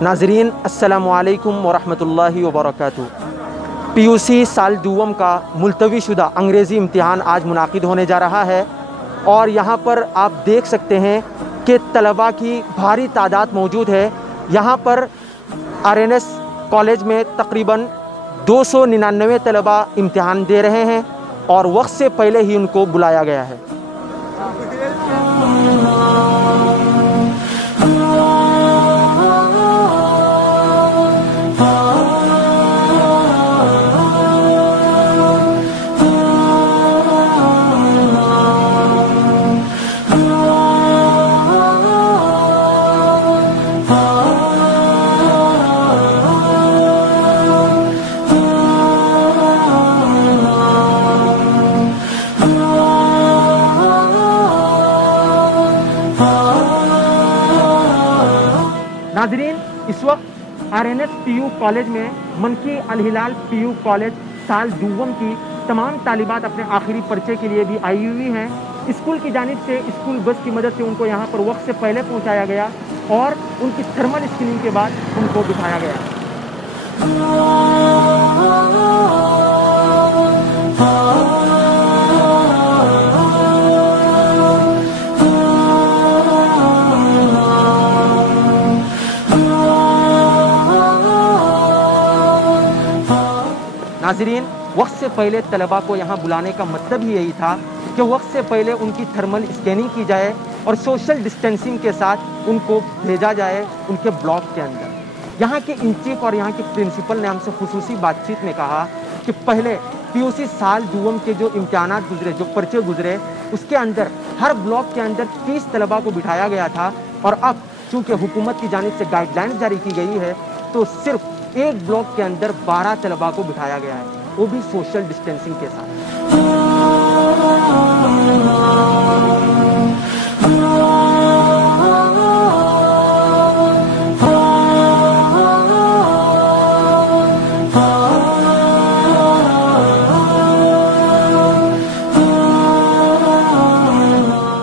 नाजरीन अस्सलामु अलैकुम वरहमतुल्लाहि वबरकातुहू। PUC साल दूम का मुलतवी शुदा अंग्रेज़ी इम्तिहान आज मुनाकिद होने जा रहा है और यहाँ पर आप देख सकते हैं कि तलबा की भारी तादाद मौजूद है। यहाँ पर RNS कॉलेज में तकरीबन 299 तलबा इम्तिहान दे रहे हैं और वक्त से पहले ही उनको बुलाया गया है। नाजरीन, इस वक्त RNS PU कॉलेज में मनकी अल हिलाल PU कॉलेज साल दूम की तमाम तालिबात अपने आखिरी पर्चे के लिए भी आई हुई हैं। स्कूल की जानिब से स्कूल बस की मदद से उनको यहाँ पर वक्त से पहले पहुँचाया गया और उनकी थर्मल स्क्रीनिंग के बाद उनको बिठाया गया। नाज़रीन, वक्त से पहले तलबा को यहाँ बुलाने का मतलब ही यही था कि वक्त से पहले उनकी थर्मल स्कैनिंग की जाए और सोशल डिस्टेंसिंग के साथ उनको भेजा जाए उनके ब्लॉक के अंदर। यहाँ के इंचीफ और यहाँ के प्रिंसिपल ने हमसे खुसूसी बातचीत में कहा कि पहले PUC साल दूम के जो इम्तिहानात गुजरे, जो पर्चे गुजरे, उसके अंदर हर ब्लॉक के अंदर 30 तलबा को बिठाया गया था और अब चूँकि हुकूमत की जानिब से गाइडलाइंस जारी की गई है तो सिर्फ एक ब्लॉक के अंदर 12 तलबा को बिठाया गया है, वो भी सोशल डिस्टेंसिंग के साथ।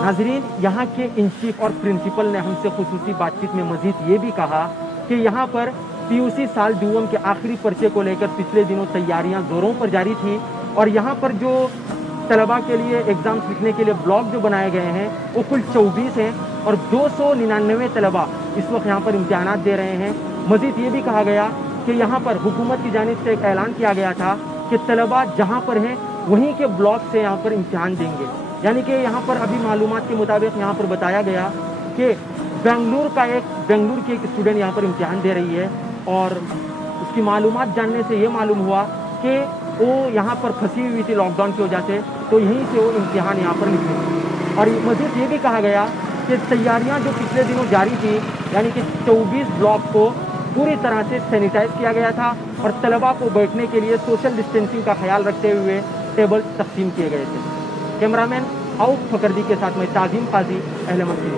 नाज़रीन, यहाँ के इंचीफ और प्रिंसिपल ने हमसे खुसूसी बातचीत में मजीद ये भी कहा कि यहाँ पर PUC साल दूम के आखिरी पर्चे को लेकर पिछले दिनों तैयारियां जोरों पर जारी थी और यहाँ पर जो तलबा के लिए एग्ज़ाम्स लिखने के लिए ब्लॉक जो बनाए गए हैं वो कुल 24 हैं और 299 तलबा इस वक्त यहाँ पर इम्तिहानात दे रहे हैं। मज़ीद ये भी कहा गया कि यहाँ पर हुकूमत की जानिब से एक ऐलान किया गया था कि तलबा जहाँ पर हैं वहीं के ब्लॉक से यहाँ पर इम्तिहान देंगे। यानी कि यहाँ पर अभी मालूमात के मुताबिक यहाँ पर बताया गया कि बेंगलुरु की एक स्टूडेंट यहाँ पर इम्तिहान दे रही है और उसकी मालूमात जानने से ये मालूम हुआ कि वो यहाँ पर फंसी हुई थी लॉकडाउन की वजह से, तो यहीं से वो इम्तिहान यहाँ पर निकली। और मज़ीद ये भी कहा गया कि तैयारियाँ जो पिछले दिनों जारी थी, यानी कि 24 ब्लॉक को पूरी तरह से सैनिटाइज किया गया था और तलबा को बैठने के लिए सोशल डिस्टेंसिंग का ख्याल रखते हुए टेबल तक़सीम किए गए थे। कैमरामैन आउफ फकरदी के साथ मैं ताज़ीम काजी, अहले मस्जिद।